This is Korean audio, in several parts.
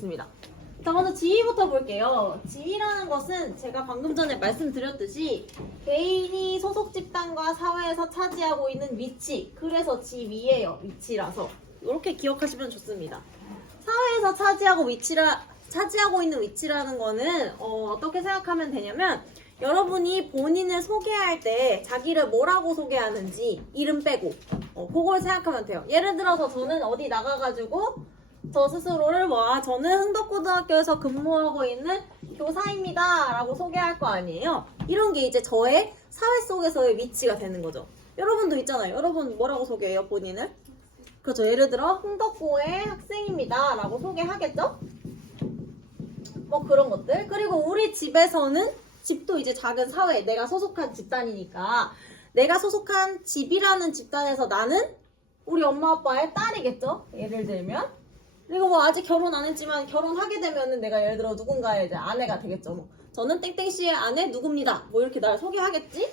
있습니다. 자, 먼저 지위부터 볼게요. 지위라는 것은 제가 방금 전에 말씀드렸듯이 개인이 소속 집단과 사회에서 차지하고 있는 위치, 그래서 지위예요. 위치라서 이렇게 기억하시면 좋습니다. 사회에서 차지하고 있는 위치라는 거는 어떻게 생각하면 되냐면, 여러분이 본인을 소개할 때 자기를 뭐라고 소개하는지 이름 빼고 그걸 생각하면 돼요. 예를 들어서 저는 어디 나가가지고 저 스스로를 저는 흥덕고등학교에서 근무하고 있는 교사입니다 라고 소개할 거 아니에요. 이런 게 이제 저의 사회 속에서의 위치가 되는 거죠. 여러분도 있잖아요. 여러분 뭐라고 소개해요, 본인을? 그렇죠. 예를 들어 흥덕고의 학생입니다 라고 소개하겠죠? 뭐 그런 것들. 그리고 우리 집에서는, 집도 이제 작은 사회, 내가 소속한 집단이니까 내가 소속한 집이라는 집단에서 나는 우리 엄마 아빠의 딸이겠죠? 예를 들면. 그리고 뭐 아직 결혼 안 했지만 결혼하게 되면은 내가 예를 들어 누군가의 이제 아내가 되겠죠. 뭐 저는 땡땡씨의 아내 누구입니다. 뭐 이렇게 나를 소개하겠지?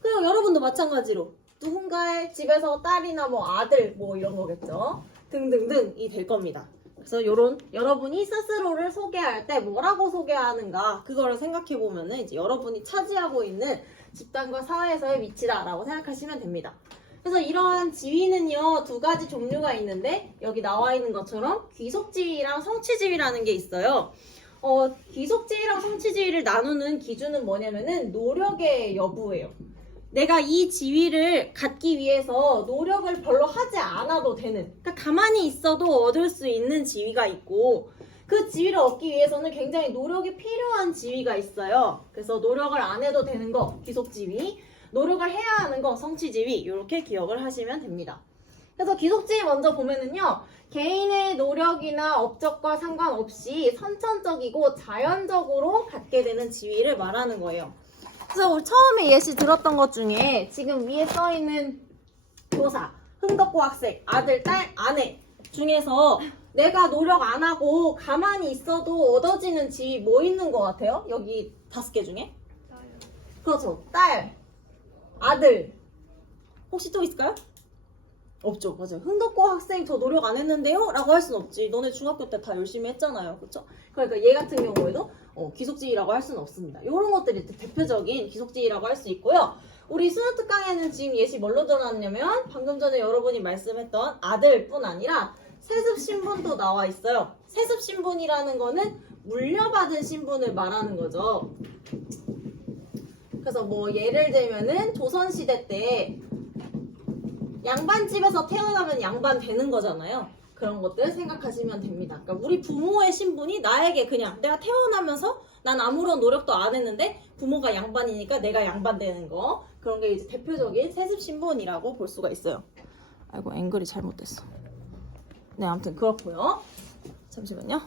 그리고 여러분도 마찬가지로 누군가의 집에서 딸이나 뭐 아들 뭐 이런 거겠죠. 등등등이 될 겁니다. 그래서 여러분이 스스로를 소개할 때 뭐라고 소개하는가, 그거를 생각해 보면은 이제 여러분이 차지하고 있는 집단과 사회에서의 위치다라고 생각하시면 됩니다. 그래서 이러한 지위는요, 두 가지 종류가 있는데, 여기 나와 있는 것처럼 귀속지위랑 성취지위라는 게 있어요. 귀속지위랑 성취지위를 나누는 기준은 뭐냐면은 노력의 여부예요. 내가 이 지위를 갖기 위해서 노력을 별로 하지 않아도 되는, 그러니까 가만히 있어도 얻을 수 있는 지위가 있고, 그 지위를 얻기 위해서는 굉장히 노력이 필요한 지위가 있어요. 그래서 노력을 안 해도 되는 거 귀속지위, 노력을 해야 하는 거 성취지위, 이렇게 기억을 하시면 됩니다. 그래서 귀속지위 먼저 보면은요, 개인의 노력이나 업적과 상관없이 선천적이고 자연적으로 갖게 되는 지위를 말하는 거예요. 그래서 우리 처음에 예시 들었던 것 중에 지금 위에 써있는 교사, 흥덕고 학생, 아들, 딸, 아내 중에서 내가 노력 안 하고 가만히 있어도 얻어지는 지위 뭐 있는 것 같아요? 여기 5개 중에? 그렇죠. 딸, 아들. 혹시 또 있을까요? 없죠. 맞아요. 흥덕고 학생 저 노력 안 했는데요? 라고 할 순 없지. 너네 중학교 때 다 열심히 했잖아요. 그렇죠? 그러니까 얘 같은 경우에도 귀속지위라고 할 수는 없습니다. 이런 것들이 대표적인 귀속지위라고 할 수 있고요. 우리 수능 특강에는 지금 예시 뭘로 들어놨냐면 방금 전에 여러분이 말씀했던 아들뿐 아니라 세습 신분도 나와 있어요. 세습 신분이라는 거는 물려받은 신분을 말하는 거죠. 그래서 뭐 예를 들면은 조선시대 때 양반집에서 태어나면 양반 되는 거잖아요. 그런 것들 생각하시면 됩니다. 그러니까 우리 부모의 신분이 나에게 그냥 내가 태어나면서 난 아무런 노력도 안 했는데 부모가 양반이니까 내가 양반 되는 거, 그런 게 이제 대표적인 세습 신분이라고 볼 수가 있어요. 아이고, 앵글이 잘못됐어. 네, 아무튼 그렇고요. 잠시만요.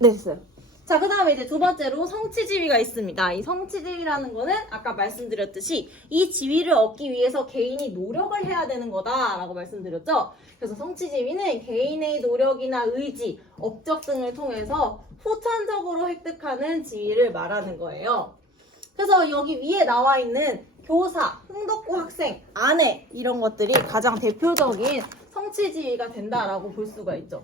네, 됐어요. 자, 그 다음에 이제 두 번째로 성취지위가 있습니다. 이 성취지위라는 거는 아까 말씀드렸듯이 이 지위를 얻기 위해서 개인이 노력을 해야 되는 거다라고 말씀드렸죠. 그래서 성취지위는 개인의 노력이나 의지, 업적 등을 통해서 후천적으로 획득하는 지위를 말하는 거예요. 그래서 여기 위에 나와 있는 교사, 흥덕고 학생, 아내 이런 것들이 가장 대표적인 성취지위가 된다라고 볼 수가 있죠.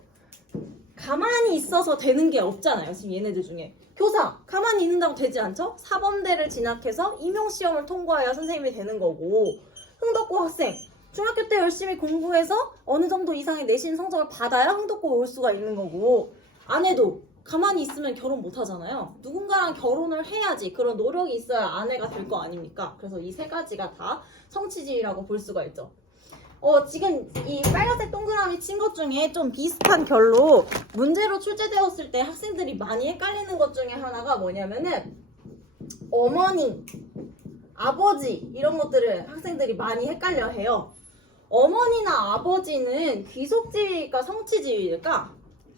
가만히 있어서 되는 게 없잖아요. 지금 얘네들 중에 교사 가만히 있는다고 되지 않죠? 사범대를 진학해서 임용시험을 통과해야 선생님이 되는 거고, 흥덕고 학생 중학교 때 열심히 공부해서 어느 정도 이상의 내신 성적을 받아야 흥덕고 올 수가 있는 거고, 아내도 가만히 있으면 결혼 못 하잖아요. 누군가랑 결혼을 해야지 그런 노력이 있어야 아내가 될 거 아닙니까? 그래서 이 세 가지가 다 성취지위라고 볼 수가 있죠. 지금 이 빨간색 동그라미 친 것 중에 좀 비슷한 결로 문제로 출제되었을 때 학생들이 많이 헷갈리는 것 중에 하나가 뭐냐면은 어머니, 아버지 이런 것들을 학생들이 많이 헷갈려 해요. 어머니나 아버지는 귀속지위일까 성취지위일까?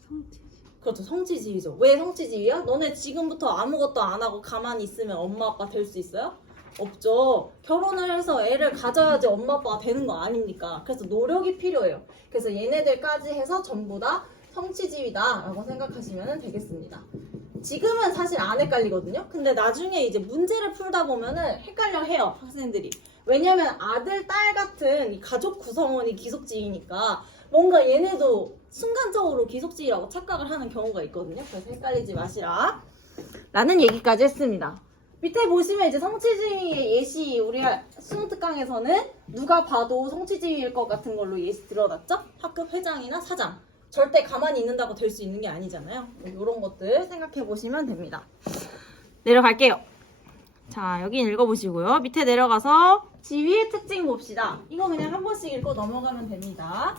성취지위. 그렇죠, 성취지위죠. 왜 성취지위야? 너네 지금부터 아무것도 안 하고 가만히 있으면 엄마 아빠 될 수 있어요? 없죠. 결혼을 해서 애를 가져야지 엄마 아빠가 되는 거 아닙니까? 그래서 노력이 필요해요. 그래서 얘네들까지 해서 전부 다 성취지위다 라고 생각하시면 되겠습니다. 지금은 사실 안 헷갈리거든요. 근데 나중에 이제 문제를 풀다 보면은 헷갈려 해요, 학생들이. 왜냐면 아들, 딸 같은 이 가족 구성원이 귀속지위니까 뭔가 얘네도 순간적으로 기속지휘라고 착각을 하는 경우가 있거든요. 그래서 헷갈리지 마시라. 라는 얘기까지 했습니다. 밑에 보시면 이제 성취지휘의 예시, 우리 수능 특강에서는 누가 봐도 성취지휘일 것 같은 걸로 예시 들어놨죠? 학급 회장이나 사장. 절대 가만히 있는다고 될 수 있는 게 아니잖아요. 이런 것들 생각해 보시면 됩니다. 내려갈게요. 자, 여기 읽어보시고요. 밑에 내려가서 지휘의 특징 봅시다. 이거 그냥 한 번씩 읽고 넘어가면 됩니다.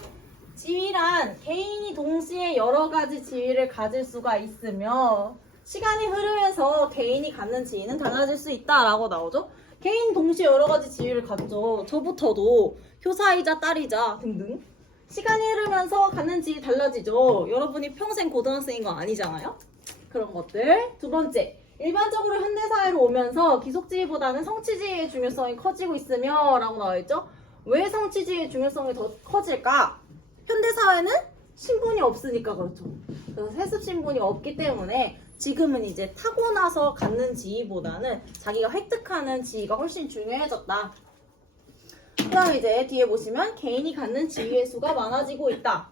지휘란 개인이 동시에 여러 가지 지휘를 가질 수가 있으며 시간이 흐르면서 개인이 갖는 지위는 달라질 수 있다라고 나오죠. 개인 동시에 여러 가지 지위를 갖죠. 저부터도 효사이자 딸이자 등등. 시간이 흐르면서 갖는 지위 달라지죠. 여러분이 평생 고등학생인 거 아니잖아요. 그런 것들. 두 번째, 일반적으로 현대사회로 오면서 기속지휘보다는 성취지휘의 중요성이 커지고 있으며 라고 나와있죠. 왜 성취지휘의 중요성이 더 커질까? 현대사회는 신분이 없으니까 그렇죠. 그래서 세습 신분이 없기 때문에 지금은 이제 타고나서 갖는 지위보다는 자기가 획득하는 지위가 훨씬 중요해졌다. 그 다음 이제 뒤에 보시면 개인이 갖는 지위의 수가 많아지고 있다.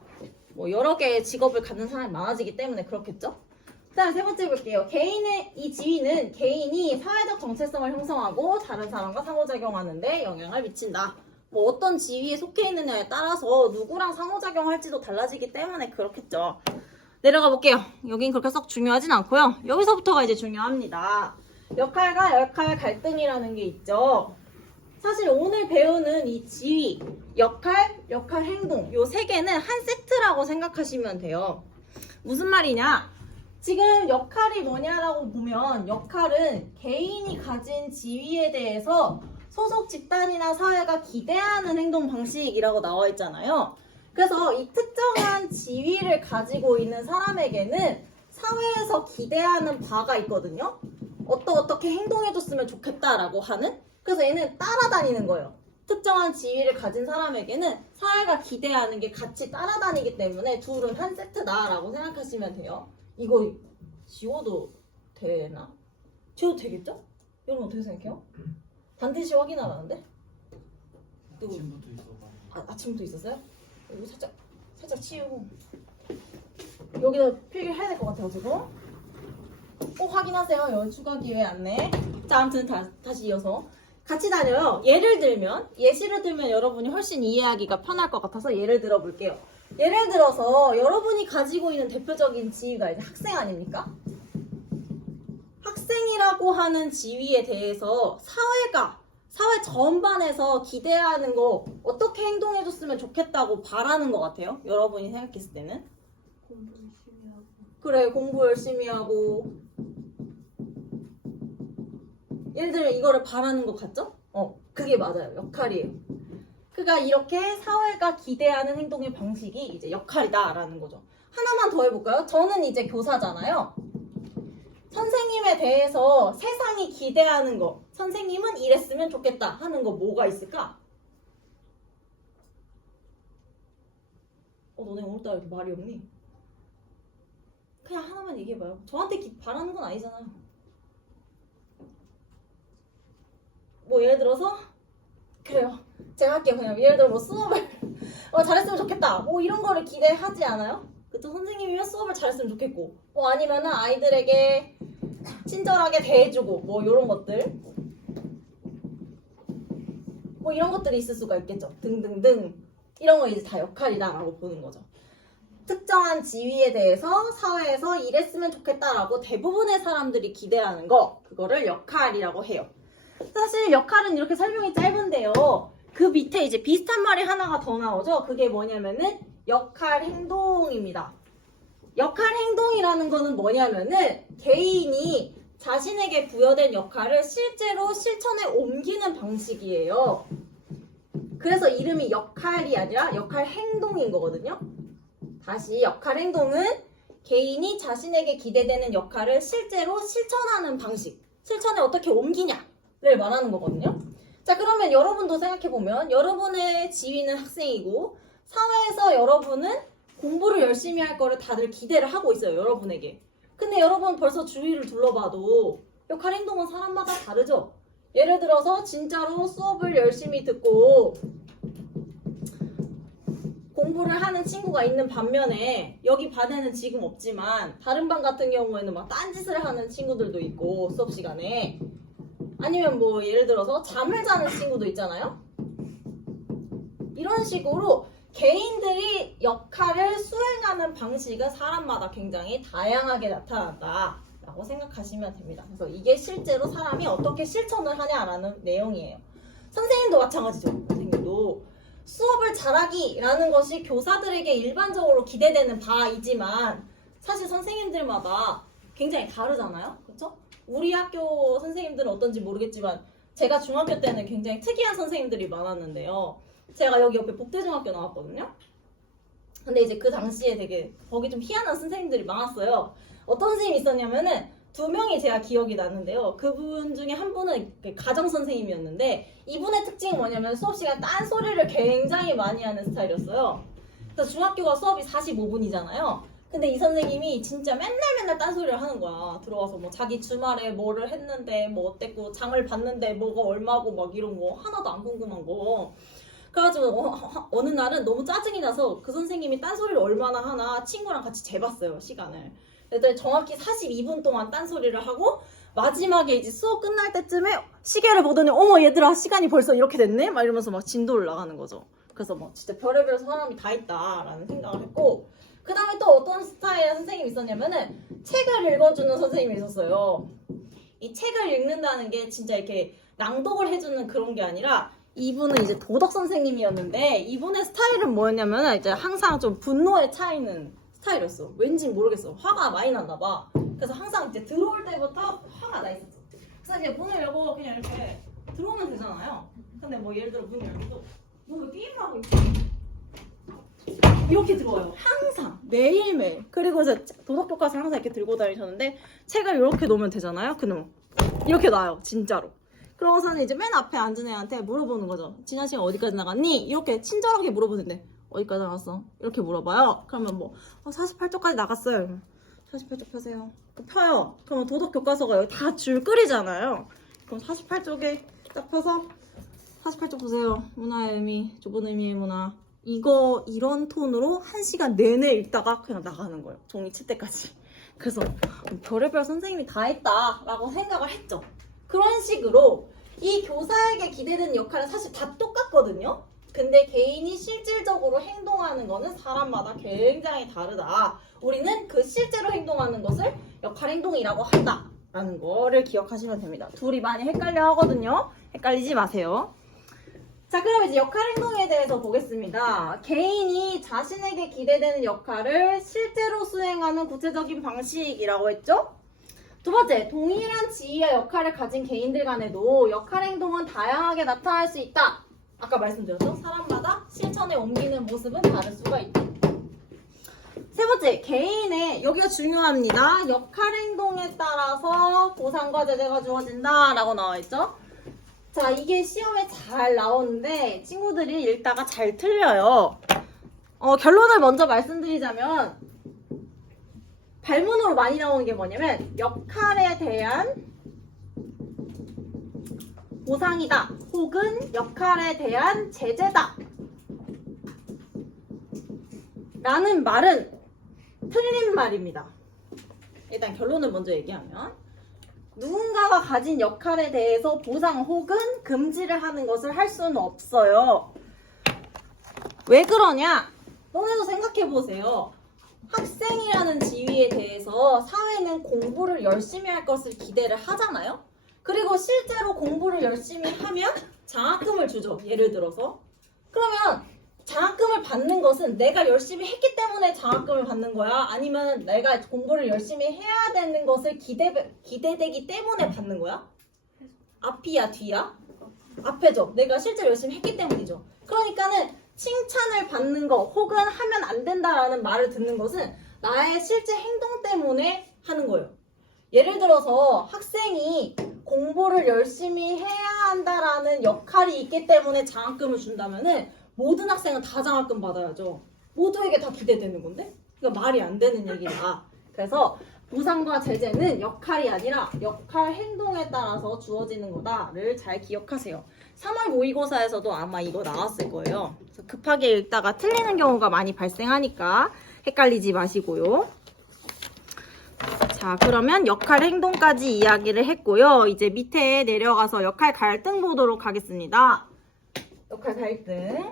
뭐 여러 개의 직업을 갖는 사람이 많아지기 때문에 그렇겠죠. 그 다음 세 번째 볼게요. 개인의 이 지위는 개인이 사회적 정체성을 형성하고 다른 사람과 상호작용하는데 영향을 미친다. 뭐 어떤 지위에 속해 있느냐에 따라서 누구랑 상호작용할지도 달라지기 때문에 그렇겠죠. 내려가 볼게요. 여긴 그렇게 썩 중요하진 않고요. 여기서부터가 이제 중요합니다. 역할과 역할 갈등이라는 게 있죠. 사실 오늘 배우는 이 지위, 역할, 역할 행동 요 세 개는 한 세트라고 생각하시면 돼요. 무슨 말이냐? 지금 역할이 뭐냐라고 보면 역할은 개인이 가진 지위에 대해서 소속 집단이나 사회가 기대하는 행동 방식이라고 나와 있잖아요. 그래서 이 특정한 지위를 가지고 있는 사람에게는 사회에서 기대하는 바가 있거든요. 어떻게 행동해줬으면 좋겠다라고 하는. 그래서 얘는 따라다니는 거예요. 특정한 지위를 가진 사람에게는 사회가 기대하는 게 같이 따라다니기 때문에 둘은 한 세트다라고 생각하시면 돼요. 이거 지워도 되나? 지워도 되겠죠? 여러분 어떻게 생각해요? 반드시 확인하라는데? 아침부터 있어가지고. 아침부터 있었어요? 이거 살짝 치우고 여기다 필기해야 될 것 같아가지고 꼭 확인하세요. 여기 추가 기회 안내. 자, 아무튼 다시 이어서 같이 다녀요. 예시를 들면 여러분이 훨씬 이해하기가 편할 것 같아서 예를 들어 볼게요. 예를 들어서 여러분이 가지고 있는 대표적인 지위가 이제 학생 아닙니까? 학생이라고 하는 지위에 대해서 사회 전반에서 기대하는 거 어떻게 행동해줬으면 좋겠다고 바라는 것 같아요. 여러분이 생각했을 때는. 공부 열심히 하고. 그래, 공부 열심히 하고. 예를 들면 이거를 바라는 것 같죠? 그게 맞아요. 역할이에요. 그러니까 이렇게 사회가 기대하는 행동의 방식이 이제 역할이다라는 거죠. 하나만 더 해볼까요? 저는 이제 교사잖아요. 선생님에 대해서 세상이 기대하는 거, 선생님은 이랬으면 좋겠다 하는 거 뭐가 있을까? 너네 오늘따라 이렇게 말이 없니? 그냥 하나만 얘기해봐요. 저한테 바라는 건 아니잖아요. 뭐 예를 들어서 그래요. 제가 할게요. 그냥 예를 들어 뭐 수업을 잘했으면 좋겠다. 뭐 이런 거를 기대하지 않아요? 그쵸? 선생님이면 수업을 잘했으면 좋겠고 아니면은 아이들에게 친절하게 대해주고 뭐 이런 것들 뭐 이런 것들이 있을 수가 있겠죠. 등등등 이런 거 이제 다 역할이다라고 보는 거죠. 특정한 지위에 대해서 사회에서 이랬으면 좋겠다라고 대부분의 사람들이 기대하는 거 그거를 역할이라고 해요. 사실 역할은 이렇게 설명이 짧은데요. 그 밑에 이제 비슷한 말이 하나가 더 나오죠. 그게 뭐냐면은 역할 행동입니다. 역할 행동이라는 거는 뭐냐면은 개인이 자신에게 부여된 역할을 실제로 실천에 옮기는 방식이에요. 그래서 이름이 역할이 아니라 역할 행동인 거거든요. 다시 역할 행동은 개인이 자신에게 기대되는 역할을 실제로 실천하는 방식. 실천에 어떻게 옮기냐를 말하는 거거든요. 자, 그러면 여러분도 생각해보면 여러분의 지위는 학생이고 사회에서 여러분은 공부를 열심히 할 거를 다들 기대를 하고 있어요. 여러분에게. 근데 여러분 벌써 주위를 둘러봐도 역할 행동은 사람마다 다르죠. 예를 들어서 진짜로 수업을 열심히 듣고 공부를 하는 친구가 있는 반면에 여기 반에는 지금 없지만 다른 반 같은 경우에는 막 딴짓을 하는 친구들도 있고 수업 시간에 아니면 뭐 예를 들어서 잠을 자는 친구도 있잖아요. 이런 식으로 개인들이 역할을 수행하는 방식은 사람마다 굉장히 다양하게 나타난다라고 생각하시면 됩니다. 그래서 이게 실제로 사람이 어떻게 실천을 하냐라는 내용이에요. 선생님도 마찬가지죠. 선생님도 수업을 잘하기라는 것이 교사들에게 일반적으로 기대되는 바이지만 사실 선생님들마다 굉장히 다르잖아요. 그렇죠? 우리 학교 선생님들은 어떤지 모르겠지만 제가 중학교 때는 굉장히 특이한 선생님들이 많았는데요. 제가 여기 옆에 복대중학교 나왔거든요. 근데 이제 그 당시에 되게 거기 좀 희한한 선생님들이 많았어요. 어떤 선생님이 있었냐면은 2명이 제가 기억이 나는데요. 그분 중에 한 분은 가정 선생님이었는데 이분의 특징이 뭐냐면 수업 시간 딴소리를 굉장히 많이 하는 스타일이었어요. 그래서 중학교가 수업이 45분이잖아요. 근데 이 선생님이 진짜 맨날 딴소리를 하는 거야. 들어와서 뭐 자기 주말에 뭐를 했는데 뭐 어땠고 장을 봤는데 뭐가 얼마고 막 이런 거 하나도 안 궁금한 거. 그래가지고 어느 날은 너무 짜증이 나서 그 선생님이 딴소리를 얼마나 하나 친구랑 같이 재봤어요, 시간을. 그랬더니 정확히 42분 동안 딴소리를 하고 마지막에 이제 수업 끝날 때쯤에 시계를 보더니 어머 얘들아 시간이 벌써 이렇게 됐네? 막 이러면서 막 진도를 나가는 거죠. 그래서 뭐 진짜 별의별 사람이 다 있다라는 생각을 했고 그 다음에 또 어떤 스타일의 선생님이 있었냐면은 책을 읽어주는 선생님이 있었어요. 이 책을 읽는다는 게 진짜 이렇게 낭독을 해주는 그런 게 아니라 이분은 이제 도덕 선생님이었는데 이분의 스타일은 뭐였냐면 이제 항상 좀 분노에 차 있는 스타일이었어. 왠지 모르겠어. 화가 많이 났나 봐. 그래서 항상 이제 들어올 때부터 화가 나 있었어. 그래서 이제 문을 열고 그냥 이렇게 들어오면 되잖아요. 근데 뭐 예를 들어 문을 열고 뭔가 게임을 하고 있어. 이렇게 들어와요. 항상 매일매일. 그리고 이제 도덕 교과서 항상 이렇게 들고 다니셨는데 책을 이렇게 놓으면 되잖아요. 그럼 이렇게 놔요. 진짜로. 그러고서는 이제 맨 앞에 앉은 애한테 물어보는 거죠. 지난 시간 어디까지 나갔니? 이렇게 친절하게 물어보는데 어디까지 나갔어? 이렇게 물어봐요. 그러면 뭐 48쪽까지 나갔어요. 48쪽 펴세요. 펴요. 그러면 도덕 교과서가 여기 다 줄 끓이잖아요. 그럼 48쪽에 딱 펴서 48쪽 보세요. 문화의 의미, 좁은 의미의 문화. 이거 이런 톤으로 1시간 내내 읽다가 그냥 나가는 거예요. 종이 칠 때까지. 그래서 별의별 선생님이 다 했다라고 생각을 했죠. 그런 식으로 이 교사에게 기대되는 역할은 사실 다 똑같거든요. 근데 개인이 실질적으로 행동하는 거는 사람마다 굉장히 다르다. 우리는 그 실제로 행동하는 것을 역할 행동이라고 한다라는 거를 기억하시면 됩니다. 둘이 많이 헷갈려 하거든요. 헷갈리지 마세요. 자, 그럼 이제 역할 행동에 대해서 보겠습니다. 개인이 자신에게 기대되는 역할을 실제로 수행하는 구체적인 방식이라고 했죠? 두 번째, 동일한 지위와 역할을 가진 개인들 간에도 역할 행동은 다양하게 나타날 수 있다. 아까 말씀드렸죠? 사람마다 실천에 옮기는 모습은 다를 수가 있다. 세 번째, 개인의, 여기가 중요합니다. 역할 행동에 따라서 보상과 제재가 주어진다 라고 나와있죠? 자, 이게 시험에 잘 나오는데 친구들이 읽다가 잘 틀려요. 결론을 먼저 말씀드리자면 발문으로 많이 나오는 게 뭐냐면 역할에 대한 보상이다 혹은 역할에 대한 제재다 라는 말은 틀린 말입니다. 일단 결론을 먼저 얘기하면 누군가가 가진 역할에 대해서 보상 혹은 금지를 하는 것을 할 수는 없어요. 왜 그러냐? 너네도 생각해보세요. 학생이라는 지위에 대해서 사회는 공부를 열심히 할 것을 기대를 하잖아요? 그리고 실제로 공부를 열심히 하면 장학금을 주죠. 예를 들어서. 그러면 장학금을 받는 것은 내가 열심히 했기 때문에 장학금을 받는 거야? 아니면 내가 공부를 열심히 해야 되는 것을 기대되기 때문에 받는 거야? 앞이야, 뒤야? 앞에죠. 내가 실제로 열심히 했기 때문이죠. 그러니까는 칭찬을 받는 거 혹은 하면 안 된다라는 말을 듣는 것은 나의 실제 행동 때문에 하는 거예요. 예를 들어서 학생이 공부를 열심히 해야 한다라는 역할이 있기 때문에 장학금을 준다면은 모든 학생은 다 장학금 받아야죠. 모두에게 다 기대되는 건데? 그러니까 말이 안 되는 얘기다. 그래서 보상과 제재는 역할이 아니라 역할 행동에 따라서 주어지는 거다를 잘 기억하세요. 3월 모의고사에서도 아마 이거 나왔을 거예요. 그래서 급하게 읽다가 틀리는 경우가 많이 발생하니까 헷갈리지 마시고요. 자, 그러면 역할 행동까지 이야기를 했고요. 이제 밑에 내려가서 역할 갈등 보도록 하겠습니다. 역할 갈등.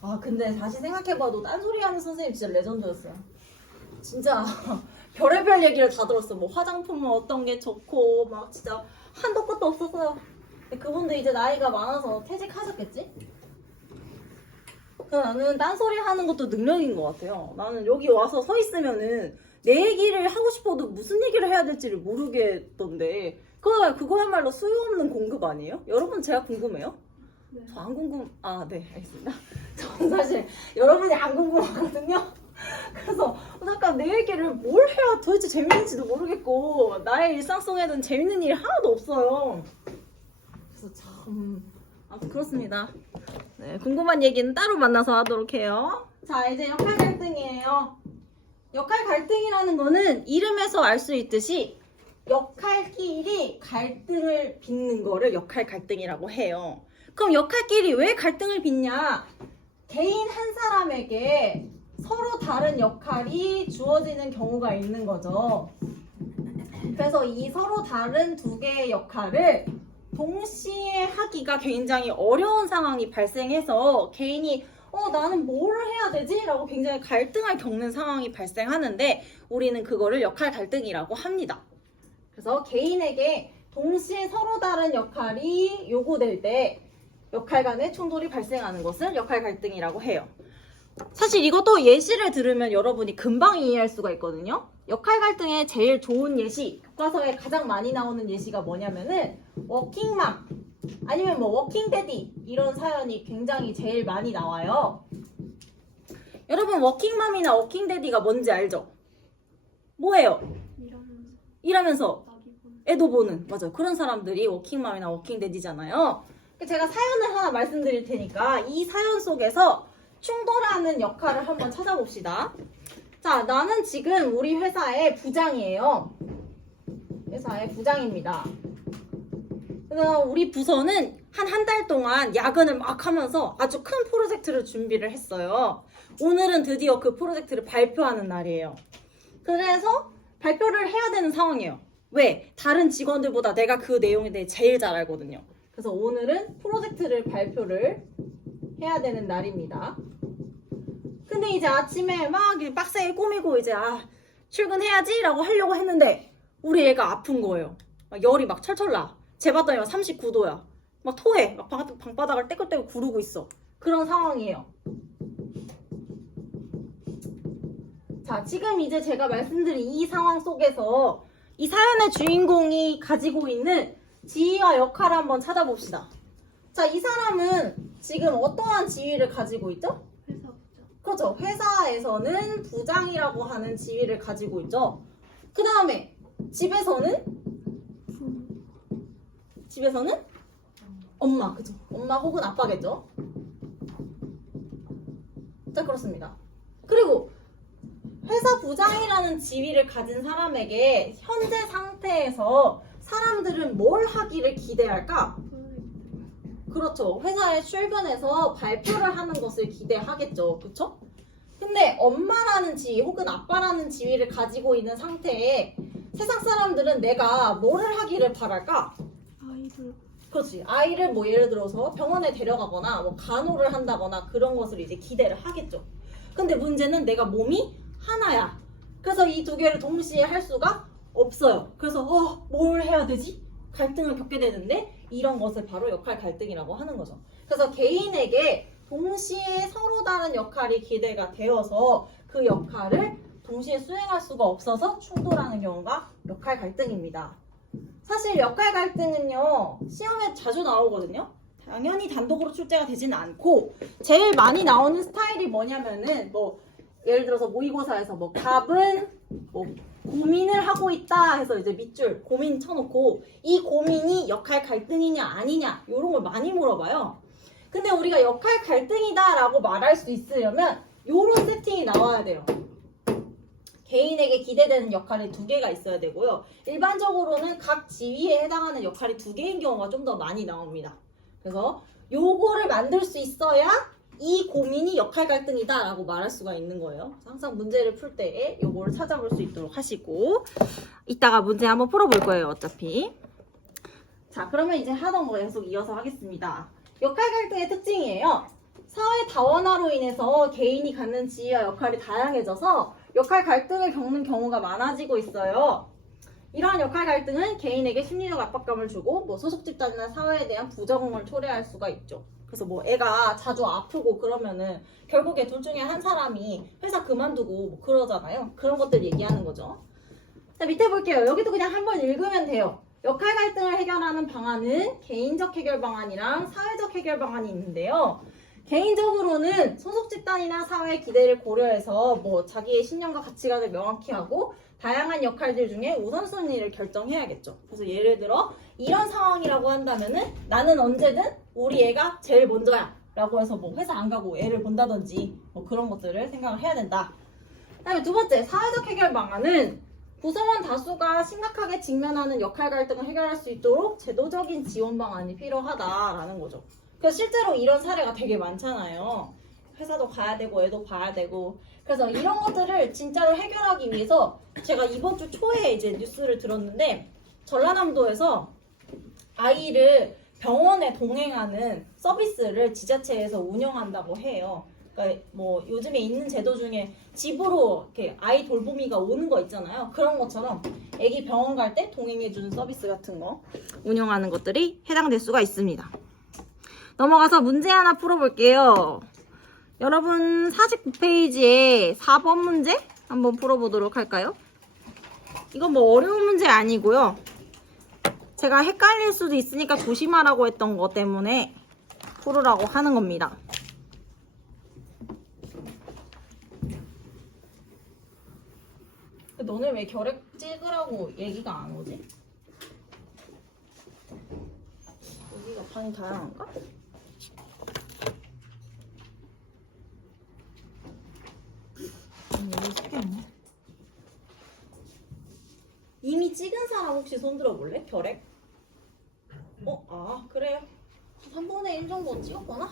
아, 근데 다시 생각해봐도 딴소리 하는 선생님 진짜 레전드였어요. 진짜 별의별 얘기를 다 들었어. 뭐 화장품은 어떤 게 좋고 막 진짜 한도 끝도 없었어요. 근데 그분들 이제 나이가 많아서 퇴직하셨겠지? 나는 딴소리 하는 것도 능력인 것 같아요. 나는 여기 와서 서 있으면은 내 얘기를 하고 싶어도 무슨 얘기를 해야 될지를 모르겠던데 그거야말로 수요 없는 공급 아니에요? 여러분 제가 궁금해요? 네. 저 안 네, 알겠습니다. 저는 사실 여러분이 안 궁금하거든요. 그래서 잠깐 내 얘기를 뭘 해야 도대체 재밌는지도 모르겠고 나의 일상 속에는 재밌는 일이 하나도 없어요. 그래서 참 그렇습니다. 네, 궁금한 얘기는 따로 만나서 하도록 해요. 자, 이제 역할 갈등이에요. 역할 갈등이라는 거는 이름에서 알 수 있듯이 역할끼리 갈등을 빚는 거를 역할 갈등이라고 해요. 그럼 역할끼리 왜 갈등을 빚냐? 개인 한 사람에게 서로 다른 역할이 주어지는 경우가 있는 거죠. 그래서 이 서로 다른 두 개의 역할을 동시에 하기가 굉장히 어려운 상황이 발생해서 개인이 나는 뭘 해야 되지? 라고 굉장히 갈등을 겪는 상황이 발생하는데 우리는 그거를 역할 갈등이라고 합니다. 그래서 개인에게 동시에 서로 다른 역할이 요구될 때 역할 간의 충돌이 발생하는 것을 역할 갈등이라고 해요. 사실 이것도 예시를 들으면 여러분이 금방 이해할 수가 있거든요. 역할 갈등의 제일 좋은 예시, 교과서에 가장 많이 나오는 예시가 뭐냐면은 워킹맘 아니면 뭐 워킹데디 이런 사연이 굉장히 제일 많이 나와요. 여러분 워킹맘이나 워킹데디가 뭔지 알죠? 뭐예요? 일하면서 애도 보는 맞아요. 그런 사람들이 워킹맘이나 워킹데디잖아요. 제가 사연을 하나 말씀드릴 테니까 이 사연 속에서 충돌하는 역할을 한번 찾아봅시다. 자, 나는 지금 우리 회사의 부장이에요. 회사의 부장입니다. 그래서 우리 부서는 한 달 동안 야근을 막 하면서 아주 큰 프로젝트를 준비를 했어요. 오늘은 드디어 그 프로젝트를 발표하는 날이에요. 그래서 발표를 해야 되는 상황이에요. 왜? 다른 직원들보다 내가 그 내용에 대해 제일 잘 알거든요. 그래서 오늘은 프로젝트를 발표를 해야 되는 날입니다. 근데 이제 아침에 막 빡세게 꾸미고 이제 출근해야지 라고 하려고 했는데 우리 애가 아픈 거예요. 막 열이 막 철철 나. 재봤더니 막 39도야. 막 토해. 막 방바닥을 떼끌떼끌 구르고 있어. 그런 상황이에요. 자, 지금 이제 제가 말씀드린 이 상황 속에서 이 사연의 주인공이 가지고 있는 지위와 역할을 한번 찾아봅시다. 자, 이 사람은 지금 어떠한 지위를 가지고 있죠? 회사 부장. 그렇죠. 회사에서는 부장이라고 하는 지위를 가지고 있죠. 그 다음에 집에서는 엄마, 그죠? 엄마 혹은 아빠겠죠? 자, 그렇습니다. 그리고 회사 부장이라는 지위를 가진 사람에게 현재 상태에서 사람들은 뭘 하기를 기대할까? 그렇죠. 회사에 출근해서 발표를 하는 것을 기대하겠죠. 그렇죠? 근데 엄마라는 지위 혹은 아빠라는 지위를 가지고 있는 상태에 세상 사람들은 내가 뭐를 하기를 바랄까? 아이들. 그렇지. 아이를 뭐 예를 들어서 병원에 데려가거나 뭐 간호를 한다거나 그런 것을 이제 기대를 하겠죠. 근데 문제는 내가 몸이 하나야. 그래서 이 두 개를 동시에 할 수가 없어요. 그래서 뭘 해야 되지? 갈등을 겪게 되는데 이런 것을 바로 역할 갈등이라고 하는 거죠. 그래서 개인에게 동시에 서로 다른 역할이 기대가 되어서 그 역할을 동시에 수행할 수가 없어서 충돌하는 경우가 역할 갈등입니다. 사실 역할 갈등은요, 시험에 자주 나오거든요. 당연히 단독으로 출제가 되지는 않고 제일 많이 나오는 스타일이 뭐냐면은 뭐 예를 들어서 모의고사에서 뭐 답은 뭐 고민을 하고 있다 해서 이제 밑줄 고민 쳐놓고 이 고민이 역할 갈등이냐 아니냐 이런 걸 많이 물어봐요. 근데 우리가 역할 갈등이다 라고 말할 수 있으려면 요런 세팅이 나와야 돼요. 개인에게 기대되는 역할이 2개가 있어야 되고요. 일반적으로는 각 지위에 해당하는 역할이 2개인 경우가 좀 더 많이 나옵니다. 그래서 요거를 만들 수 있어야 이 고민이 역할 갈등이다 라고 말할 수가 있는 거예요. 항상 문제를 풀 때에 요거를 찾아볼 수 있도록 하시고 이따가 문제 한번 풀어볼 거예요. 어차피. 자, 그러면 이제 하던 거 계속 이어서 하겠습니다. 역할 갈등의 특징이에요. 사회 다원화로 인해서 개인이 갖는 지위와 역할이 다양해져서 역할 갈등을 겪는 경우가 많아지고 있어요. 이러한 역할 갈등은 개인에게 심리적 압박감을 주고 뭐 소속 집단이나 사회에 대한 부적응을 초래할 수가 있죠. 그래서 뭐 애가 자주 아프고 그러면은 결국에 둘 중에 한 사람이 회사 그만두고 뭐 그러잖아요. 그런 것들 얘기하는 거죠. 자, 밑에 볼게요. 여기도 그냥 한번 읽으면 돼요. 역할 갈등을 해결하는 방안은 개인적 해결 방안이랑 사회적 해결 방안이 있는데요. 개인적으로는 소속 집단이나 사회의 기대를 고려해서 뭐 자기의 신념과 가치관을 명확히 하고 다양한 역할들 중에 우선순위를 결정해야겠죠. 그래서 예를 들어 이런 상황이라고 한다면은 나는 언제든 우리 애가 제일 먼저야 라고 해서 뭐 회사 안 가고 애를 본다든지 뭐 그런 것들을 생각을 해야 된다. 그다음에 2번째, 사회적 해결 방안은 구성원 다수가 심각하게 직면하는 역할 갈등을 해결할 수 있도록 제도적인 지원 방안이 필요하다라는 거죠. 그래서 실제로 이런 사례가 되게 많잖아요. 회사도 가야 되고 애도 봐야 되고. 그래서 이런 것들을 진짜로 해결하기 위해서 제가 이번 주 초에 이제 뉴스를 들었는데 전라남도에서 아이를 병원에 동행하는 서비스를 지자체에서 운영한다고 해요. 그러니까 뭐 요즘에 있는 제도 중에 집으로 이렇게 아이 돌보미가 오는 거 있잖아요. 그런 것처럼 아기 병원 갈 때 동행해주는 서비스 같은 거 운영하는 것들이 해당될 수가 있습니다. 넘어가서 문제 하나 풀어볼게요. 여러분 49페이지에 4번 문제 한번 풀어보도록 할까요? 이건 뭐 어려운 문제 아니고요. 제가 헷갈릴 수도 있으니까 조심하라고 했던 것 때문에 풀으라고 하는 겁니다. 너네 왜 결핵 찍으라고 얘기가 안 오지? 여기가 방이 다양한가? 여기 생겼네. 이미 찍은 사람 혹시 손 들어볼래? 결핵? 아 그래요? 3분의 1 정도 찍었구나?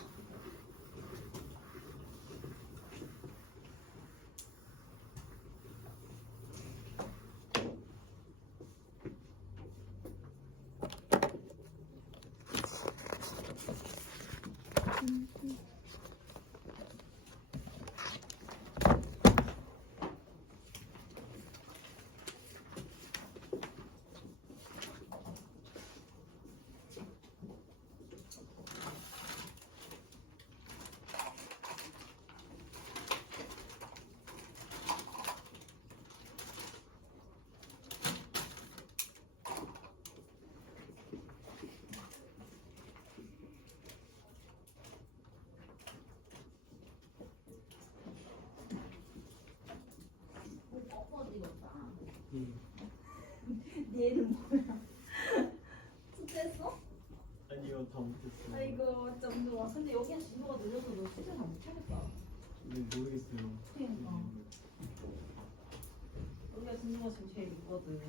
네 애는 뭐야? 숙제했어? 아니요, 다 못했어요. 아이고 진짜 운좋아 근데 여기는 진도가 늦어서 너 숙제 다 못하겠다. 근데 모르겠어요. 그러니까 여기가 진도가 지금 제일 늦거든.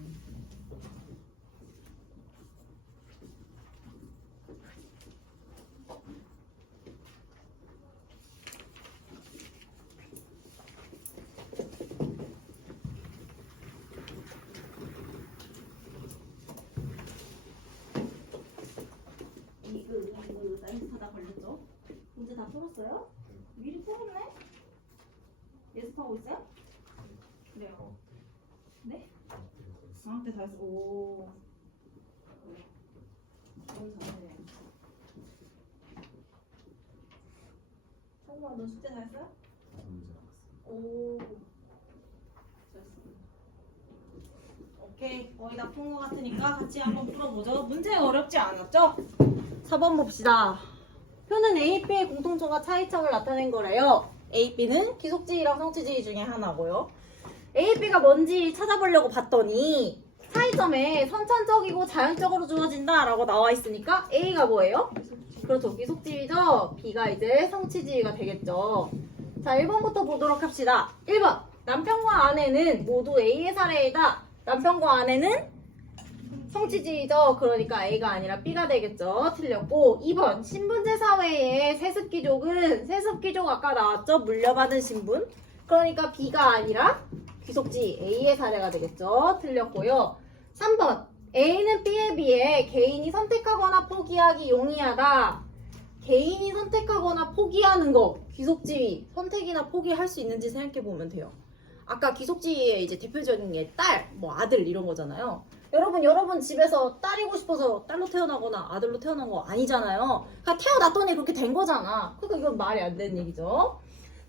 이거 나인스타다 걸렸죠? 문제 다 풀었어요? 미리 풀었네? 예습하고 있어요? 그래요. 네? 방학 때 다 했어. 오. 너무 잘해. 성구야, 너 숙제 다 했어요? 오. 잘했어. 오케이. 거의 다 푼 것 같으니까 같이 한번 풀어보죠. 문제 어렵지 않았죠? 4번 봅시다. 표는 A, B의 공통점과 차이점을 나타낸 거래요. A, B는 기속지위랑 성취지위 중에 하나고요. A, B가 뭔지 찾아보려고 봤더니 차이점에 선천적이고 자연적으로 주어진다 라고 나와 있으니까 A가 뭐예요? 그렇죠. 기속지위죠. B가 이제 성취지위가 되겠죠. 자, 1번부터 보도록 합시다. 1번. 남편과 아내는 모두 A의 사례이다. 남편과 아내는 성취지죠. 그러니까 A가 아니라 B가 되겠죠. 틀렸고 2번. 신분제 사회의 세습귀족은 세습귀족 아까 나왔죠. 물려받은 신분. 그러니까 B가 아니라 귀속지 A의 사례가 되겠죠. 틀렸고요. 3번. A는 B에 비해 개인이 선택하거나 포기하기 용이하다. 개인이 선택하거나 포기하는 거 귀속지 선택이나 포기할 수 있는지 생각해 보면 돼요. 아까 귀속지의 이제 대표적인 게 딸, 뭐 아들 이런 거잖아요. 여러분 집에서 딸이고 싶어서 딸로 태어나거나 아들로 태어난 거 아니잖아요. 그러니까 태어났더니 그렇게 된 거잖아. 그러니까 이건 말이 안 되는 얘기죠.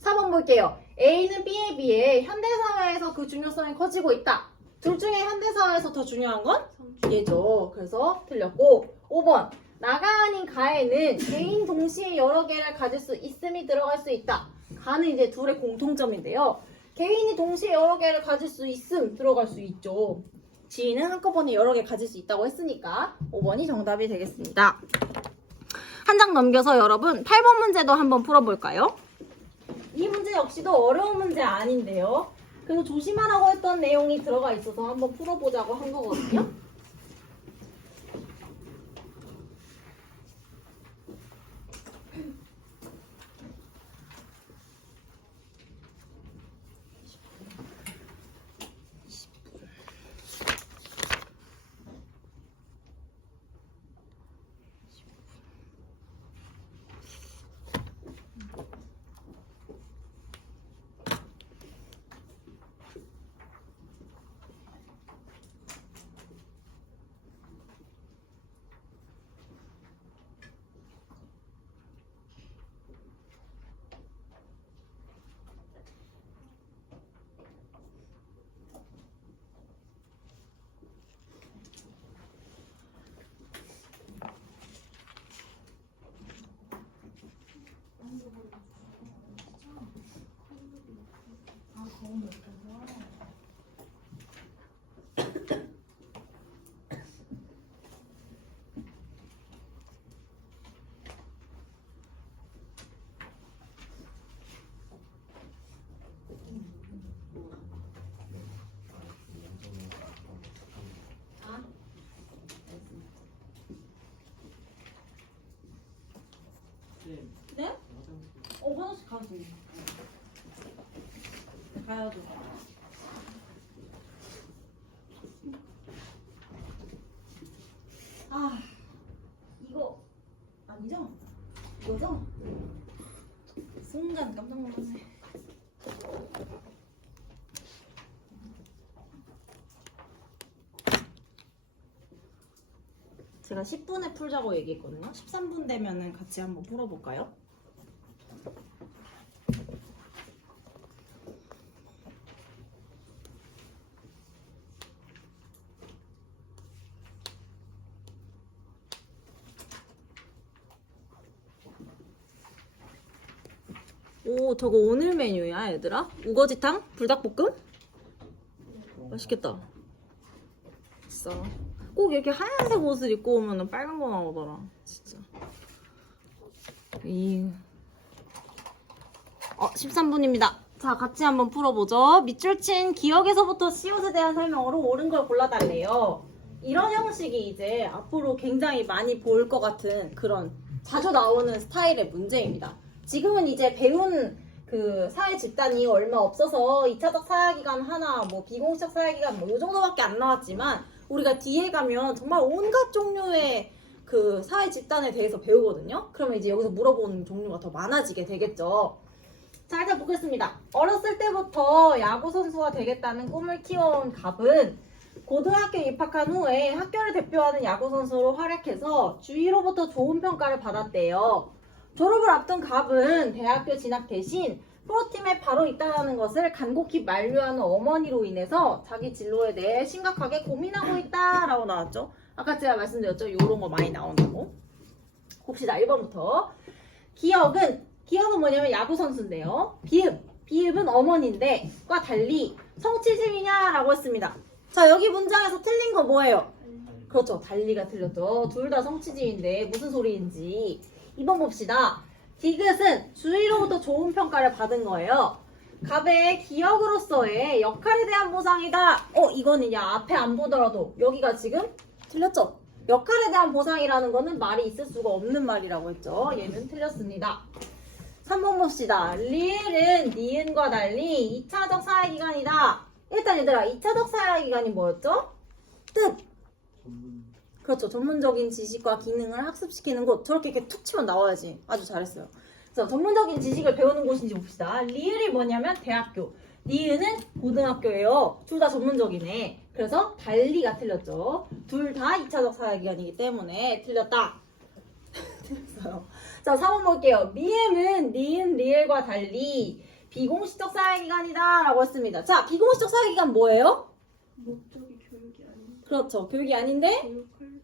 4번 볼게요. A는 B에 비해 현대사회에서 그 중요성이 커지고 있다. 둘 중에 현대사회에서 더 중요한 건 얘죠. 그래서 틀렸고 5번. 나가 아닌 가에는 개인 동시에 여러 개를 가질 수 있음이 들어갈 수 있다. 가는 이제 둘의 공통점인데요. 개인이 동시에 여러 개를 가질 수 있음 들어갈 수 있죠. 지인은 한꺼번에 여러 개 가질 수 있다고 했으니까 5번이 정답이 되겠습니다. 한 장 넘겨서 여러분 8번 문제도 한번 풀어볼까요? 이 문제 역시도 어려운 문제 아닌데요. 그래서 조심하라고 했던 내용이 들어가 있어서 한번 풀어보자고 한 거거든요. 네? 화장실 가지. 가야죠. 아, 이거 아니죠? 이거죠? 순간 깜짝 놀랐네. 제가 10분에 풀자고 얘기했거든요. 13분 되면은 같이 한번 풀어볼까요? 오, 저거 오늘 메뉴야, 얘들아? 우거지탕? 불닭볶음? 맛있겠다. 있어. 꼭 이렇게 하얀색 옷을 입고 오면 빨간 거 나오더라. 진짜. 13분입니다. 자, 같이 한번 풀어보죠. 밑줄 친 기억에서부터 시옷에 대한 설명으로 옳은 걸 골라달래요. 이런 형식이 이제 앞으로 굉장히 많이 보일 것 같은 그런 자주 나오는 스타일의 문제입니다. 지금은 이제 배운 그 사회 집단이 얼마 없어서 2차적 사회기관 하나, 뭐 비공식 사회기관 뭐 이 정도밖에 안 나왔지만 우리가 뒤에 가면 정말 온갖 종류의 그 사회 집단에 대해서 배우거든요. 그러면 이제 여기서 물어보는 종류가 더 많아지게 되겠죠. 자, 일단 보겠습니다. 어렸을 때부터 야구 선수가 되겠다는 꿈을 키워온 갑은 고등학교 입학한 후에 학교를 대표하는 야구 선수로 활약해서 주위로부터 좋은 평가를 받았대요. 졸업을 앞둔 갑은 대학교 진학 대신 프로팀에 바로 입단하는 것을 간곡히 만류하는 어머니로 인해서 자기 진로에 대해 심각하게 고민하고 있다라고 나왔죠. 아까 제가 말씀드렸죠. 이런 거 많이 나온다고. 봅시다. 1번부터. 기억은 뭐냐면 야구 선수인데요. 비읍은 어머니인데 과 달리 성취심이냐라고 했습니다. 자, 여기 문장에서 틀린 거 뭐예요? 그렇죠. 달리가 틀렸죠. 둘 다 성취지인데 무슨 소리인지. 2번 봅시다. 디귿은 주위로부터 좋은 평가를 받은 거예요. 갑의 기억으로서의 역할에 대한 보상이다. 이거는 야 앞에 안 보더라도 여기가 지금 틀렸죠? 역할에 대한 보상이라는 거는 말이 있을 수가 없는 말이라고 했죠. 얘는 틀렸습니다. 3번 봅시다. 리을은 니은과 달리 2차적 사회기관이다. 일단 얘들아 2차적 사회기관이 뭐였죠? 뜻! 전문. 그렇죠. 전문적인 지식과 기능을 학습시키는 곳. 저렇게 이렇게 툭 치면 나와야지. 아주 잘했어요. 그래서 전문적인 지식을 배우는 곳인지 봅시다. 리을이 뭐냐면 대학교. 니은은 고등학교예요. 둘 다 전문적이네. 그래서 달리가 틀렸죠. 둘 다 2차적 사회기관이기 때문에 틀렸다. 틀렸어요. 자, 4번 볼게요. 미음은 니은, 리을과 달리 비공식적 사회기관이다 라고 했습니다. 자, 비공식적 사회기관 뭐예요? 목적이 교육이 아닌 그렇죠. 교육이 아닌데 교육할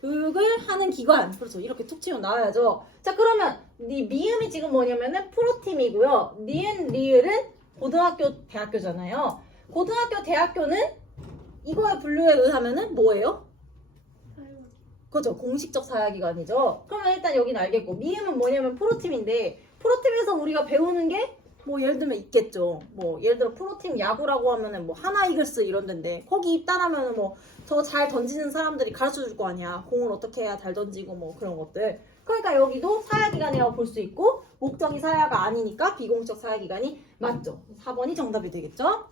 교육을 하는 기관. 그렇죠. 이렇게 툭 치면 나와야죠. 자, 그러면 미음이 지금 뭐냐면은 프로팀이고요. 니은, 리을은 고등학교, 대학교잖아요. 고등학교, 대학교는 이거의 분류에 의하면은 뭐예요? 사회학. 그렇죠. 공식적 사회기관이죠. 그러면 일단 여기는 알겠고, 미음은 뭐냐면 프로팀인데, 프로팀에서 우리가 배우는 게 뭐 예를 들면 있겠죠. 뭐 예를 들어 프로팀 야구라고 하면은 뭐 하나 이글스 이런 데인데, 거기 입단하면은 뭐 더 잘 던지는 사람들이 가르쳐 줄 거 아니야. 공을 어떻게 해야 잘 던지고 뭐 그런 것들. 그러니까 여기도 사회기관이라고 볼 수 있고, 목적이 사회가 아니니까 비공식 사회기관이 맞죠. 4번이 정답이 되겠죠.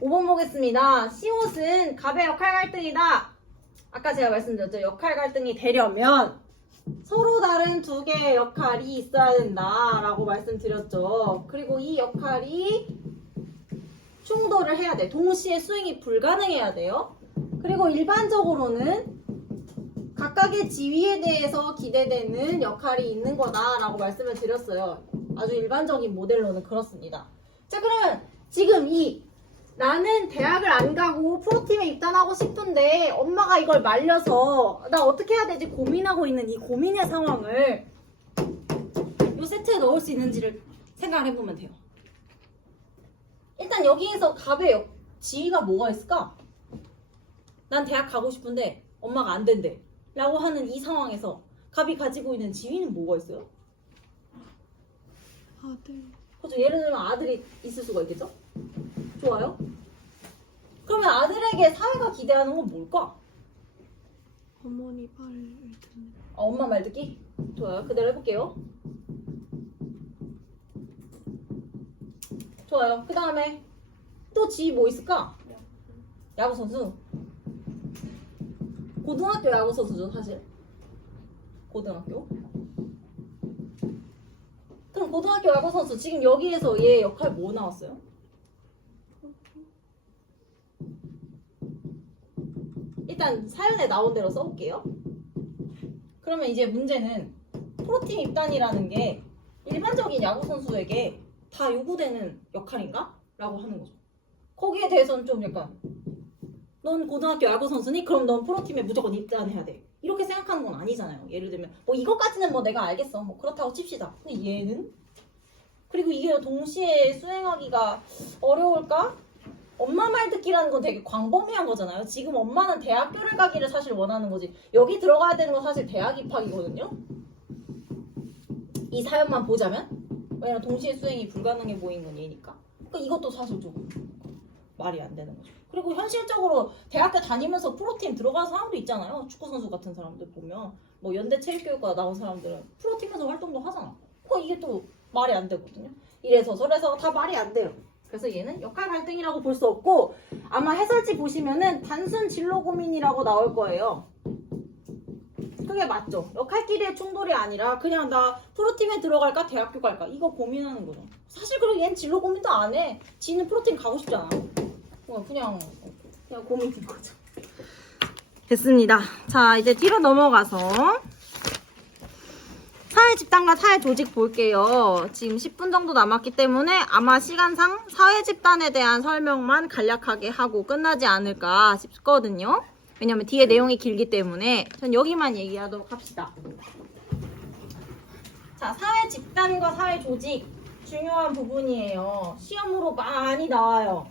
5번 보겠습니다. 시옷은 갑의 역할 갈등이다. 아까 제가 말씀드렸죠. 역할 갈등이 되려면 서로 다른 두 개의 역할이 있어야 된다라고 말씀드렸죠. 그리고 이 역할이 충돌을 해야 돼. 동시에 수행이 불가능해야 돼요. 그리고 일반적으로는 각각의 지위에 대해서 기대되는 역할이 있는 거다라고 말씀을 드렸어요. 아주 일반적인 모델로는 그렇습니다. 자, 그러면 지금 나는 대학을 안 가고 프로팀에 입단하고 싶은데 엄마가 이걸 말려서 나 어떻게 해야 되지 고민하고 있는 이 고민의 상황을 이 세트에 넣을 수 있는지를 생각을 해보면 돼요. 일단 여기에서 갑의 지위가 뭐가 있을까? 난 대학 가고 싶은데 엄마가 안 된대 라고 하는 이 상황에서 갑이 가지고 있는 지위는 뭐가 있어요? 아들. 그렇죠. 예를 들면 아들이 있을 수가 있겠죠? 좋아요. 그러면 아들에게 사회가 기대하는 건 뭘까? 어머니 말을 듣는. 엄마 말 듣기? 좋아요. 그대로 해볼게요. 좋아요. 그 다음에 또 지위 뭐 있을까? 야구 선수. 고등학교 야구 선수죠, 사실. 고등학교. 그럼 고등학교 야구 선수 지금 여기에서 얘 역할 뭐 나왔어요? 일단 사연에 나온 대로 써볼게요. 그러면 이제 문제는 프로팀 입단이라는 게 일반적인 야구 선수에게 다 요구되는 역할인가? 라고 하는 거죠. 거기에 대해서는 좀 약간 넌 고등학교 야구 선수니? 그럼 넌 프로팀에 무조건 입단해야 돼. 이렇게 생각하는 건 아니잖아요. 예를 들면 뭐 이것까지는 뭐 내가 알겠어. 뭐 그렇다고 칩시다. 근데 얘는? 그리고 이게 동시에 수행하기가 어려울까? 엄마 말 듣기라는 건 되게 광범위한 거잖아요. 지금 엄마는 대학교를 가기를 사실 원하는 거지. 여기 들어가야 되는 건 사실 대학 입학이거든요. 이 사연만 보자면. 왜냐면 동시에 수행이 불가능해 보이는 건 얘니까. 그러니까 이것도 사실 좀 말이 안 되는 거죠. 그리고 현실적으로 대학교 다니면서 프로팀 들어가는 사람도 있잖아요. 축구선수 같은 사람들 보면. 뭐 연대 체육교육과 나온 사람들은 프로팀에서 활동도 하잖아. 그거 이게 또 말이 안 되거든요. 이래서 저래서 다 말이 안 돼요. 그래서 얘는 역할 갈등이라고 볼 수 없고 아마 해설지 보시면은 단순 진로 고민이라고 나올 거예요. 그게 맞죠. 역할끼리의 충돌이 아니라 그냥 나 프로팀에 들어갈까 대학교 갈까 이거 고민하는 거죠. 사실 그리고 얘는 진로 고민도 안 해. 지는 프로팀 가고 싶잖아. 그냥 고민인 거죠. 됐습니다. 자, 이제 뒤로 넘어가서 사회 집단과 사회 조직 볼게요. 지금 10분 정도 남았기 때문에 아마 시간상 사회 집단에 대한 설명만 간략하게 하고 끝나지 않을까 싶거든요. 왜냐면 뒤에 내용이 길기 때문에 전 여기만 얘기하도록 합시다. 자, 사회 집단과 사회 조직 중요한 부분이에요. 시험으로 많이 나와요.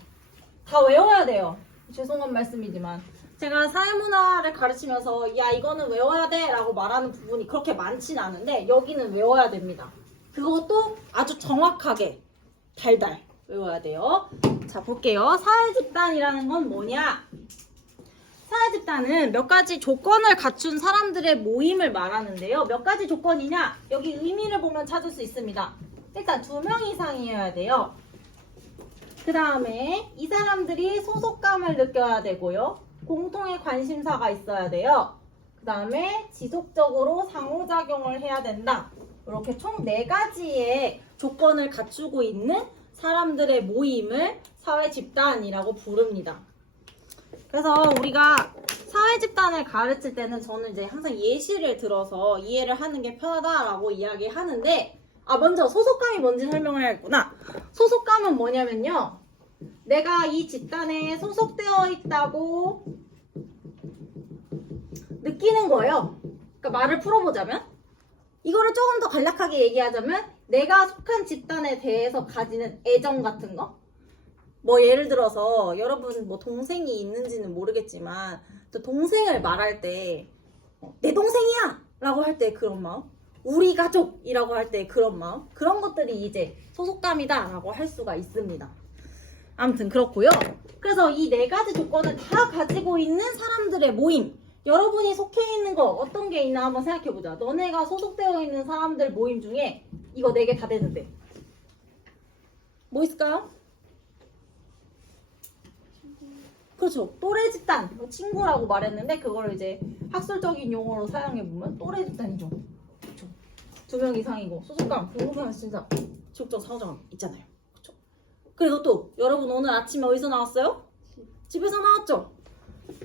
다 외워야 돼요. 죄송한 말씀이지만 제가 사회문화를 가르치면서 야 이거는 외워야 돼 라고 말하는 부분이 그렇게 많진 않은데 여기는 외워야 됩니다. 그것도 아주 정확하게 달달 외워야 돼요. 자, 볼게요. 사회집단이라는 건 뭐냐? 사회집단은 몇 가지 조건을 갖춘 사람들의 모임을 말하는데요. 몇 가지 조건이냐? 여기 의미를 보면 찾을 수 있습니다. 일단 2명 이상이어야 돼요. 그 다음에 이 사람들이 소속감을 느껴야 되고요. 공통의 관심사가 있어야 돼요. 그 다음에 지속적으로 상호작용을 해야 된다. 이렇게 총 4가지의 조건을 갖추고 있는 사람들의 모임을 사회집단이라고 부릅니다. 그래서 우리가 사회집단을 가르칠 때는 저는 이제 항상 예시를 들어서 이해를 하는 게 편하다라고 이야기하는데, 먼저 소속감이 뭔지 설명을 해야겠구나. 소속감은 뭐냐면요, 내가 이 집단에 소속되어 있다고 느끼는 거예요. 그러니까 말을 풀어보자면, 이거를 조금 더 간략하게 얘기하자면 내가 속한 집단에 대해서 가지는 애정 같은 거? 뭐 예를 들어서 여러분 뭐 동생이 있는지는 모르겠지만 또 동생을 말할 때 내 동생이야! 라고 할 때 그런 마음, 우리 가족이라고 할 때 그런 마음, 그런 것들이 이제 소속감이다 라고 할 수가 있습니다. 아무튼 그렇고요. 그래서 이 4가지 조건을 다 가지고 있는 사람들의 모임, 여러분이 속해 있는 거 어떤 게 있나 한번 생각해보자. 너네가 소속되어 있는 사람들 모임 중에 이거 4개 다 되는데 뭐 있을까요? 그렇죠. 또래 집단, 친구라고 말했는데 그걸 이제 학술적인 용어로 사용해보면 또래 집단이죠. 그렇죠. 2명 이상이고 소속감, 공공한 진짜 지속적 상호작용 있잖아요. 그렇죠. 그리고 또 여러분 오늘 아침에 어디서 나왔어요? 집에서 나왔죠.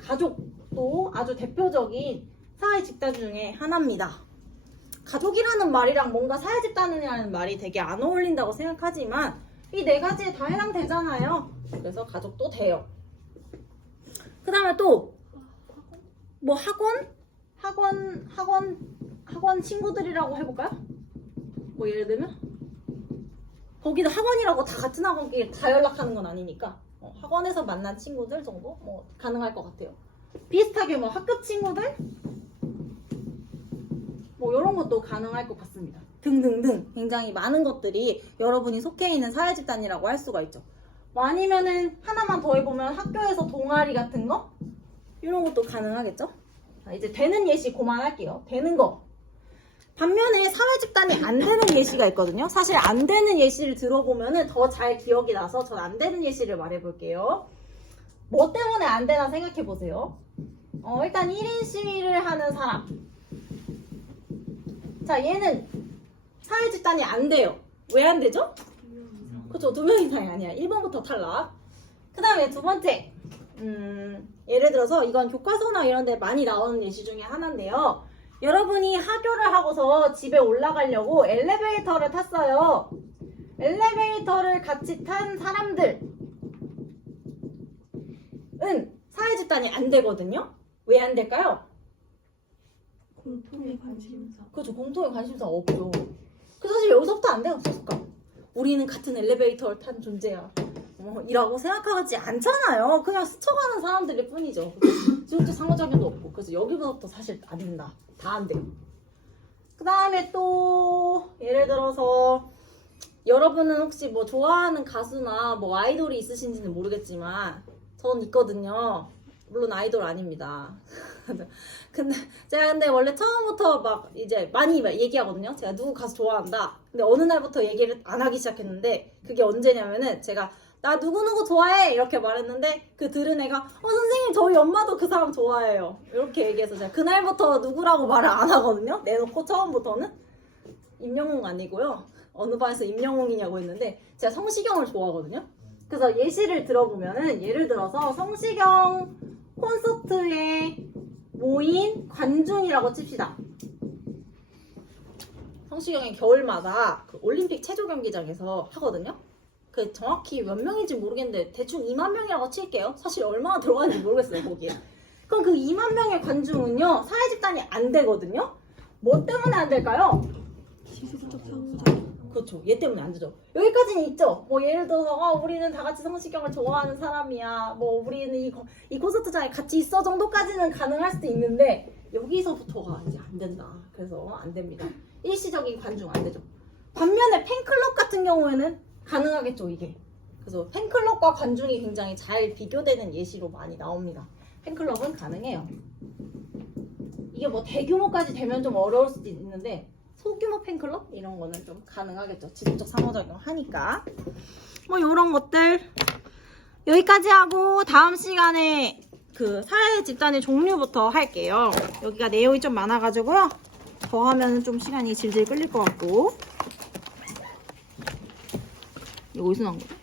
가족도 아주 대표적인 사회 집단 중에 하나입니다. 가족이라는 말이랑 뭔가 사회 집단이라는 말이 되게 안 어울린다고 생각하지만 이 4가지에 다 해당되잖아요. 그래서 가족도 돼요. 그 다음에 또 뭐 학원 친구들이라고 해볼까요? 뭐 예를 들면 거기도 학원이라고 다 같은 학원끼리 다 연락하는 건 아니니까 학원에서 만난 친구들 정도 뭐 가능할 것 같아요. 비슷하게 뭐 학급 친구들 뭐 이런 것도 가능할 것 같습니다. 등등등 굉장히 많은 것들이 여러분이 속해 있는 사회 집단이라고 할 수가 있죠. 뭐 아니면은 하나만 더 해보면 학교에서 동아리 같은 거 이런 것도 가능하겠죠. 자, 이제 되는 예시 그만할게요. 되는 거. 반면에 사회 집단이 안 되는 예시가 있거든요. 사실 안 되는 예시를 들어보면은 더 잘 기억이 나서 전 안 되는 예시를 말해볼게요. 뭐 때문에 안 되나 생각해보세요. 일단 1인 시위를 하는 사람. 자, 얘는 사회 집단이 안 돼요. 왜 안 되죠? 그쵸, 2명 이상이 아니야. 1번부터 탈락. 그 다음에 2번째. 예를 들어서 이건 교과서나 이런 데 많이 나오는 예시 중에 하나인데요. 여러분이 학교를 하고서 집에 올라가려고 엘리베이터를 탔어요. 엘리베이터를 같이 탄 사람들은 사회 집단이 안 되거든요. 왜 안 될까요? 공통의 관심사. 그렇죠. 공통의 관심사가 없죠. 그 사실 여기서부터 안 돼요. 소속감. 우리는 같은 엘리베이터를 탄 존재야. 이라고 생각하지 않잖아요. 그냥 스쳐가는 사람들일 뿐이죠. 지금도 상호작용도 없고. 그래서 여기부터 사실 안 된다. 다 안 돼요. 그 다음에 또 예를 들어서 여러분은 혹시 뭐 좋아하는 가수나 뭐 아이돌이 있으신지는 모르겠지만 전 있거든요. 물론 아이돌 아닙니다. 근데 제가 원래 처음부터 막 이제 많이 얘기하거든요. 제가 누구 가수 좋아한다. 근데 어느 날부터 얘기를 안 하기 시작했는데 그게 언제냐면은 제가 나 누구누구 좋아해 이렇게 말했는데 그 들은 애가 선생님 저희 엄마도 그 사람 좋아해요 이렇게 얘기해서 제가 그날부터 누구라고 말을 안 하거든요. 내놓고 처음부터는 임영웅 아니고요. 어느 반에서 임영웅이냐고 했는데 제가 성시경을 좋아하거든요. 그래서 예시를 들어보면은 예를 들어서 성시경 콘서트에 모인 관중이라고 칩시다. 성시경이 겨울마다 그 올림픽 체조 경기장에서 하거든요. 그 정확히 몇 명인지 모르겠는데 대충 2만 명이라고 칠게요. 사실 얼마나 들어가는지 모르겠어요 거기에. 그럼 그 2만 명의 관중은요 사회 집단이 안 되거든요. 뭐 때문에 안 될까요? 지속적 상호작용. 그렇죠. 얘 때문에 안 되죠. 여기까지는 있죠. 뭐 예를 들어서 우리는 다 같이 성시경을 좋아하는 사람이야. 뭐 우리는 이 콘서트장에 같이 있어 정도까지는 가능할 수도 있는데 여기서부터가 이제 안 된다. 그래서 안 됩니다. 일시적인 관중 안 되죠. 반면에 팬클럽 같은 경우에는 가능하겠죠, 이게. 그래서 팬클럽과 관중이 굉장히 잘 비교되는 예시로 많이 나옵니다. 팬클럽은 가능해요. 이게 뭐 대규모까지 되면 좀 어려울 수도 있는데 소규모 팬클럽 이런 거는 좀 가능하겠죠. 지속적 상호작용 하니까. 뭐 이런 것들 여기까지 하고 다음 시간에 그 사회 집단의 종류부터 할게요. 여기가 내용이 좀 많아가지고요. 더 하면 좀 시간이 질질 끌릴 것 같고. 이거 어디서 나온 거야?